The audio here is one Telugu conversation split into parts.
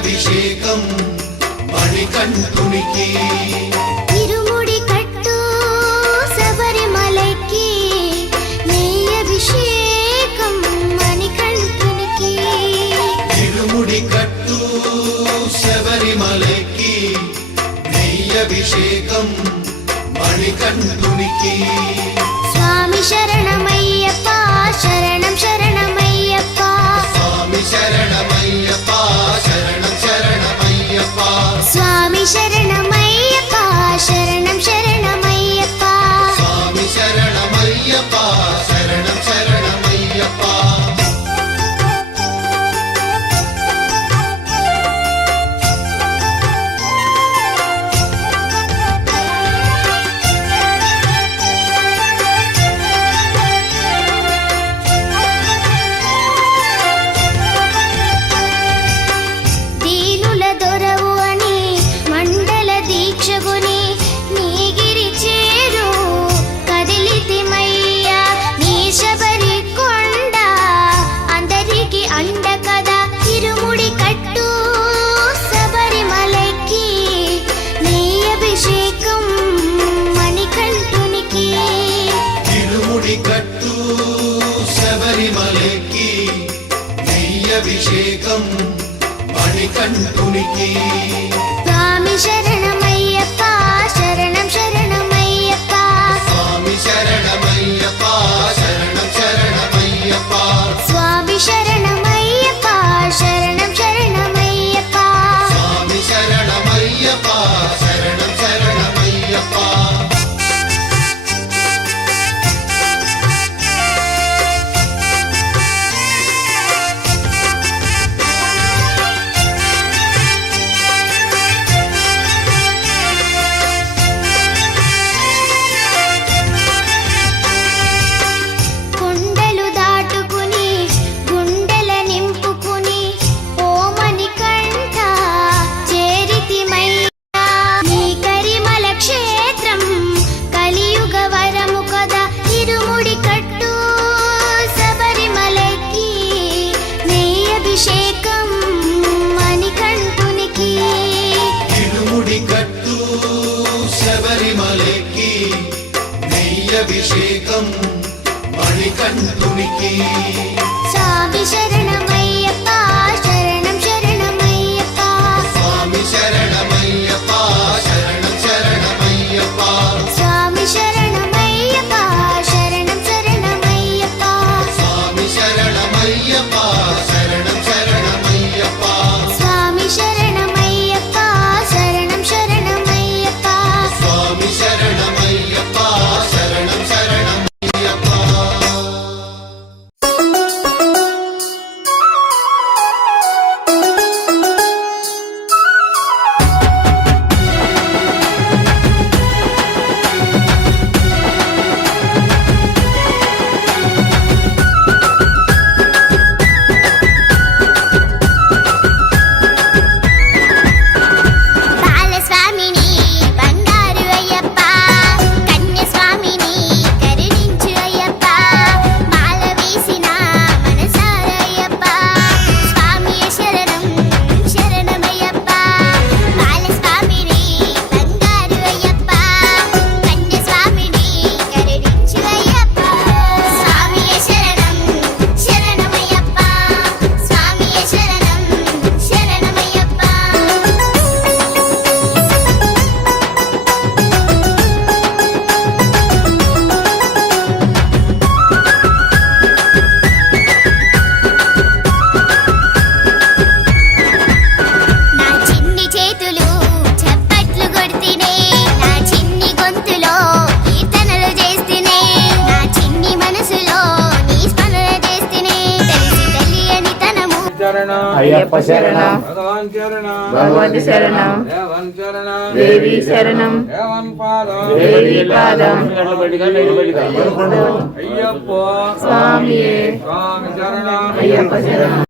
నెయ్యభిషేకం మణికంఠునికి ఇరుముడి కట్టు శబరిమలకి నెయ్యభిషేకం మణికంఠునికి ఇరుముడి కట్టు శబరిమలకి నెయ్యభిషేకం మణికంఠునికి స్వామి శరణమయ్యప్ప శరణం శరణమయ్యప్ప స్వామి శరణమయ్యప్ప శరణం శరణమయ్యప్ప స్వామి శరణమయ్యప్ప శరణం శరణమయ్యప్ప స్వామి శరణమయ్యప్ప శరణం శరణమయ్యప్ప దీనుల దొరవు అని మండల దీక్షగుని నీగిరి చేరు కదిలితిమయ్యా నీ శబరి కొండ అందరికి అండ కదా ఇరుముడి కట్టు శబరిమలకి నెయ్యభిషేకం మణికంఠునికి ఇరుముడి కట్టు శబరిమలకి నెయ్యభిషేకం మణికంఠునికి స్వామి శరణమయ్యప్ప శరణం శరణమయ్యప్ప స్వామి శరణమయ్యప్ప శరణం శరణమయ్యప్ప స్వామి శరణమయ్యప్ప శరణం శరణమయ్యప్ప స్వామి శరణమయ్యప్ప శరణం శరణమయ్యప్ప కొండలు దాటుకుని గుండెల నింపుకుని ఓమని కంఠ చేరితిమయ్యా నీ కరిమల క్షేత్రం కలియుగ వరము కదా ఇరుముడి కట్టు శబరిమలకి నెయ్యభిషేకం మణికంఠునికి ఇరుముడి కట్టు శబరిమలకి నెయ్యభిషేకం మణికంఠునికి స్వామి శరణమయ్యప్ప శరణం శరణమయ్యప్ప స్వామి శరణమయ్యప్ప శరణం శరణమయ్యప్ప స్వామి శరణమయ్యప్ప శరణం శరణమయ్యప్ప స్వామి శరణమయ్యప్ప శరణం శరణమయ్యప్ప స్వామి శరణమయ్యప్ప శరణం శరణమయ్యప్ప స్వామి శరణమయ్యప్ప శరణం శరణమయ్యప్ప బాలస్వామిని బంగారు అయ్యప్ప కన్యస్వామిని కరుణించు అయ్యప్ప మాల వేసిన మనసార అయ్యప్ప స్వామి శరణం శరణమయ్యప్ప బాలస్వామిని బంగారు అయ్యప్ప కన్యస్వామిని కరుణించు అయ్యప్ప స్వామి శరణం శరణమయ్యప్ప స్వామి శరణం శరణమయ్యప్ప నా చిన్ని చేతులు చప్పట్లు కొడితేనే నా చిన్ని గొంతులో కీర్తనలు చేస్తేనే నా చిన్ని మనసులో నీ స్మరణ చేస్తేనే తెలిసి తెలియని తనము శరణం అయ్యప్ప శరణం భగవాన్ శరణం భగవతి శరణం దేవన్ శరణం దేవి శరణం దేవన్ పాదం దేవి పాదం అయ్యప్ప స్వామియే స్వామి శరణం అయ్యప్ప శరణం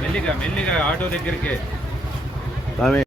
మెల్లిగా మెల్లిగా ఆటో దగ్గరికే స్వామి